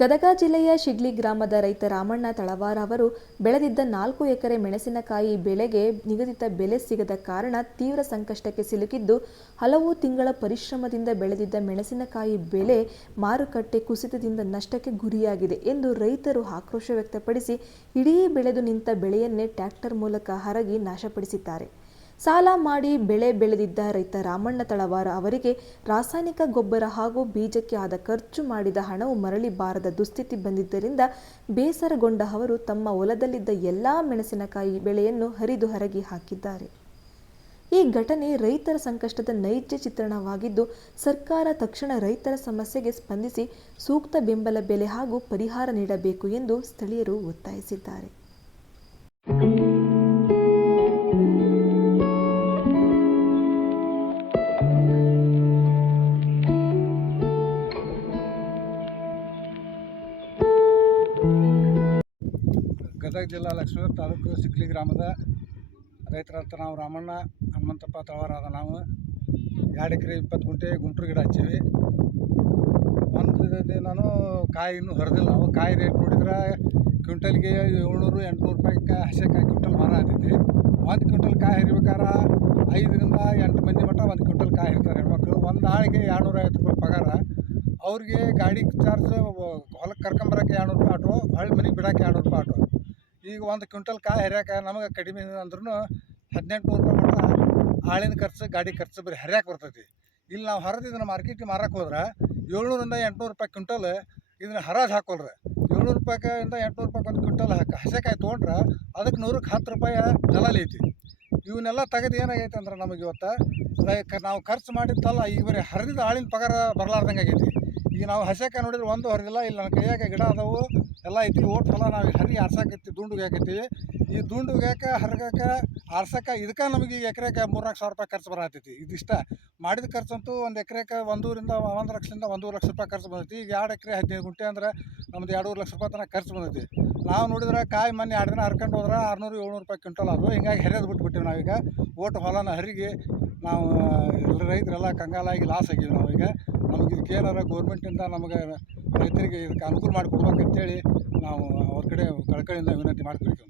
ಗದಗ ಜಿಲ್ಲೆಯ ಶಿಗ್ಲಿ ಗ್ರಾಮದ ರೈತ ರಾಮಣ್ಣ ತಳವಾರ ಅವರು ಬೆಳೆದಿದ್ದ 4 ಎಕರೆ ಮೆಣಸಿನಕಾಯಿ ಬೆಳೆಗೆ ನಿಗದಿತ ಬೆಲೆ ಸಿಗದ ಕಾರಣ ತೀವ್ರ ಸಂಕಷ್ಟಕ್ಕೆ ಸಿಲುಕಿದ್ದು, ಹಲವು ತಿಂಗಳ ಪರಿಶ್ರಮದಿಂದ ಬೆಳೆದಿದ್ದ ಮೆಣಸಿನಕಾಯಿ ಬೆಲೆ ಮಾರುಕಟ್ಟೆ ಕುಸಿತದಿಂದ ನಷ್ಟಕ್ಕೆ ಗುರಿಯಾಗಿದೆ ಎಂದು ರೈತರು ಆಕ್ರೋಶ ವ್ಯಕ್ತಪಡಿಸಿ ಇಡೀ ಬೆಳೆದು ನಿಂತ ಬೆಳೆಯನ್ನೇ ಟ್ರ್ಯಾಕ್ಟರ್ ಮೂಲಕ ಹರಗಿ ನಾಶಪಡಿಸಿದ್ದಾರೆ. ಸಾಲ ಮಾಡಿ ಬೆಳೆ ಬೆಳೆದಿದ್ದ ರೈತ ರಾಮಣ್ಣ ತಳವಾರ ಅವರಿಗೆ ರಾಸಾಯನಿಕ ಗೊಬ್ಬರ ಹಾಗೂ ಬೀಜಕ್ಕೆ ಆದ ಖರ್ಚು ಮಾಡಿದ ಹಣವು ಮರಳಿ ಬಾರದ ದುಸ್ಥಿತಿ ಬಂದಿದ್ದರಿಂದ ಬೇಸರಗೊಂಡ ಅವರು ತಮ್ಮ ಹೊಲದಲ್ಲಿದ್ದ ಎಲ್ಲಾ ಮೆಣಸಿನಕಾಯಿ ಬೆಳೆಯನ್ನು ಹರಿದು ಹರಗಿ ಹಾಕಿದ್ದಾರೆ. ಈ ಘಟನೆ ರೈತರ ಸಂಕಷ್ಟದ ನೈಜ ಚಿತ್ರಣವಾಗಿದ್ದು, ಸರ್ಕಾರ ತಕ್ಷಣ ರೈತರ ಸಮಸ್ಯೆಗೆ ಸ್ಪಂದಿಸಿ ಸೂಕ್ತ ಬೆಂಬಲ ಬೆಲೆ ಹಾಗೂ ಪರಿಹಾರ ನೀಡಬೇಕು ಎಂದು ಸ್ಥಳೀಯರು ಒತ್ತಾಯಿಸಿದ್ದಾರೆ. ಗದಗ ಜಿಲ್ಲಾ ಲಕ್ಷ್ಮೀಪುರ ತಾಲೂಕು ಶಿಗ್ಲಿ ಗ್ರಾಮದ ರೈತರಂತ ನಾವು ರಾಮಣ್ಣ ಹನುಮಂತಪ್ಪ ತಳವಾರ ಆದ ನಾವು 2 ಎಕರೆ 20 ಗುಂಟೆ ಗುಂಟೂರು ಗಿಡ ಹಚ್ಚೀವಿ. ಒಂದು ನಾನು ಕಾಯಿ ಇನ್ನೂ ಹರಿದಿಲ್ಲ. ನಾವು ಕಾಯಿ ರೇಟ್ ನೋಡಿದ್ರೆ ಕ್ವಿಂಟಲ್ಗೆ 700-800 ರೂಪಾಯಿ ಹಸೆಕಾಯಿ ಕ್ವಿಂಟಲ್ ಮಾರ ಆಗ್ತೈತಿ. 1 ಕ್ವಿಂಟಲ್ ಕಾಯಿ ಹರಿಬೇಕಾದ್ರೆ 5ರಿಂದ 8 ಮಂದಿ ಮಟ್ಟ 1 ಕ್ವಿಂಟಲ್ ಕಾಯಿ ಹರಿತಾರೆ ಹೆಣ್ಮಕ್ಳು. ಒಂದು ಆಳಿಗೆ 250 ರೂಪಾಯಿ ಪಗಾರ. ಅವ್ರಿಗೆ ಗಾಡಿ ಚಾರ್ಜ್ ಹೊಲಕ್ಕೆ ಕರ್ಕೊಂಬರೋಕ್ಕೆ 200 ರೂಪಾಯಿ ಆಟೋ, ಹೊಳ್ಳಿ ಮನೆಗೆ ಬಿಡೋಕ್ಕೆ 200 ರೂಪಾಯಿ ಆಟೋ. ಈಗ 1 ಕ್ವಿಂಟಲ್ ಕಾಯಿ ಹರಿಯೋಕೆ ನಮಗೆ ಕಡಿಮೆ ಅಂದ್ರೂ 1800 ರೂಪಾಯಿ ಮಟ್ಟ ಆಳಿನ ಖರ್ಚು, ಗಾಡಿ ಖರ್ಚು ಬರೀ ಹರಿಯೋಕೆ ಬರ್ತೈತಿ. ಇಲ್ಲಿ ನಾವು ಹರಿದು ಇದನ್ನು ಮಾರ್ಕೆಟಿಗೆ ಮಾರಕ್ಕೆ ಹೋದ್ರೆ 700-800 ರೂಪಾಯಿ ಕ್ವಿಂಟಲ್ ಇದನ್ನು ಹರಾಜು ಹಾಕೊಳ್ರಿ. 700 ರೂಪಾಯಿಂದ 800 ರೂಪಾಯಿ ಒಂದು ಕ್ವಿಂಟಲ್ ಹಸೆಕಾಯಿ ತೊಗೊಂಡ್ರೆ ಅದಕ್ಕೆ 100ಕ್ಕೆ 10 ರೂಪಾಯಿ ದಲಾಲಿ ಐತಿ. ಇವನ್ನೆಲ್ಲ ತೆಗೆದು ಏನಾಗೈತೆ ಅಂದ್ರೆ ನಮಗೆ ಇವತ್ತು ನಾವು ಖರ್ಚು ಮಾಡಿದ್ದಲ್ಲ, ಈಗ ಬರೀ ಹರಿದಿದ್ದ ಆಳಿನ ಪಗಾರ ಬರಲಾರ್ದಂಗೆ ಆಗೈತಿ. ಈಗ ನಾವು ಹಸೆಕಾಯಿ ನೋಡಿದ್ರೆ ಒಂದು ಹರಿದಿಲ್ಲ. ಇಲ್ಲಿ ನನ್ನ ಕೈಯಾಗ ಗಿಡ ಅದಾವು ಎಲ್ಲ ಐತಿ. ಓಟ್ ಹೊಲ ನಾವು ಹರಿ ಆರ್ಸಕೈತಿ, ದುಂಡುಗೆ ಹಾಕೈತಿ. ಈ ದುಂಡುಗೆ ಹರಗಕ್ಕೆ ಆರ್ಸಕ್ಕೆ ಇದಕ್ಕೆ ನಮಗೆ ಎಕರೆಗೆ 3-4 ಸಾವಿರ ರೂಪಾಯಿ ಖರ್ಚು ಬರತೈತಿ. ಇದಿಷ್ಟ ಮಾಡಿದ ಖರ್ಚಂತೂ ಒಂದು ಎಕರೆಗೆ 1 ಲಕ್ಷದಿಂದ 1.5 ಲಕ್ಷ ರೂಪಾಯಿ ಖರ್ಚು ಬಂದೈತಿ. ಈಗ 2 ಎಕರೆ 15 ಗುಂಟೆ ಅಂದ್ರೆ ನಮ್ದು 2.5 ಲಕ್ಷ ರೂಪಾಯಿ ತನಕ ಖರ್ಚು ಬಂದೈತಿ. ನಾವು ನೋಡಿದ್ರೆ ಕಾಯಿ ಮೊನ್ನೆ 2 ದಿನ ಹರ್ಕೊಂಡು ಹೋದ್ರೆ 600-700 ರೂಪಾಯಿ ಕ್ವಿಂಟಲ್ ಅದು. ಹಿಂಗಾಗಿ ಹರಿಯೋದು ಬಿಟ್ಬಿಟ್ಟಿವಿ ನಾವೀಗ. ಓಟ್ ಹೊಲನ ಹರಿಗೆ ನಾವು ರೈತರೆಲ್ಲ ಕಂಗಾಲಾಗಿ ಲಾಸ್ ಆಗೀವಿ ನಾವೀಗ. ನಮಗೆ ಇದಕ್ಕೆ ಏನಾರ ಗೌರ್ಮೆಂಟಿಂದ ನಮಗೆ ರೈತರಿಗೆ ಇದಕ್ಕೆ ಅನುಕೂಲ ಮಾಡಿಕೊಡ್ಬೇಕಂತೇಳಿ ನಾವು ಅವ್ರ ಕಡೆ ಕಳಕಳಿಯಿಂದ ವಿನಂತಿ ಮಾಡಿಕೊಡ್ತೀವಿ.